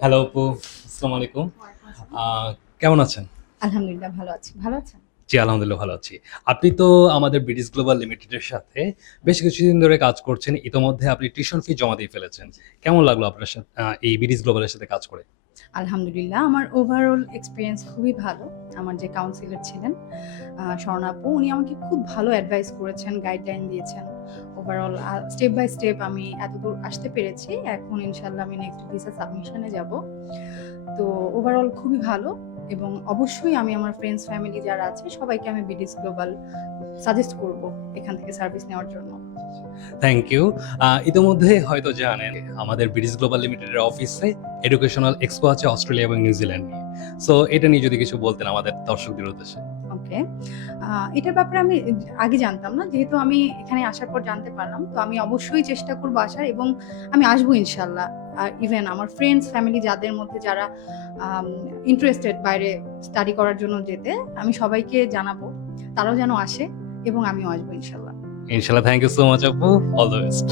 Hello আপু, আসসালামু আলাইকুম। কেমন আছেন? আলহামদুলিল্লাহ ভালো আছি। ভালো আছেন? জি, আলহামদুলিল্লাহ ভালো আছি। আপনি তো আমাদের ব্রিটিশ গ্লোবাল লিমিটেডের সাথে বেশ কিছুদিন ধরে কাজ করছেন। ইতোমধ্যে আপনি টিউশন ফি জমা দিয়ে ফেলেছেন। কেমন লাগলো আপনার এই ব্রিটিশ গ্লোবালের সাথে কাজ করে? আলহামদুলিল্লাহ আমার ওভারঅল এক্সপেরিয়েন্স খুবই ভালো। আমার যে কাউন্সিলর ছিলেন স্বর্ণা আপু, উনি আমাকে খুব ভালো অ্যাডভাইস করেছেন, গাইডলাইন দিয়েছেন। ওভারঅল স্টেপ বাই স্টেপ আমি এতদূর আসতে পেরেছি। এখন ইনশাআল্লাহ আমি নেক্সট ভিসা সাবমিশনে যাব। তো ওভারঅল খুবই ভালো এবং অবশ্যই আমি আমার ফ্রেন্ডস ফ্যামিলি যারা আছে সবাইকে আমি বিডিস গ্লোবাল সাজেস্ট করব এখান থেকে সার্ভিস নেওয়ার জন্য। Thank you. ইতিমধ্যে হয়তো জানেন আমাদের ব্রিটিশ গ্লোবাল লিমিটেডের অফিসে এডুকেশনাল এক্সপো আছে অস্ট্রেলিয়া এবং নিউজিল্যান্ড নিয়ে। সো এটা নিয়ে যদি কিছু বলতেন আমাদের দর্শকদের উদ্দেশ্যে। ওকে। এটার ব্যাপারে আমি আগে জানতাম না। যেহেতু আমি এখানে আসার পর জানতে পারলাম। তো আমি অবশ্যই চেষ্টা করব আসার এবং আমি আসবো ইনশাআল্লাহ। আর ইভেন আমার ফ্রেন্ডস, ফ্যামিলি যাদের মধ্যে যারা আম ইন্টারেস্টেড বাইরে স্টাডি করার জন্য যেতে, আমি সবাইকে জানাবো। তারাও যেন আসে এবং আমিও আসবো ইনশাআল্লাহ। ইনশাআল্লাহ, থ্যাংক ইউ সো মাচ আপু। All the best.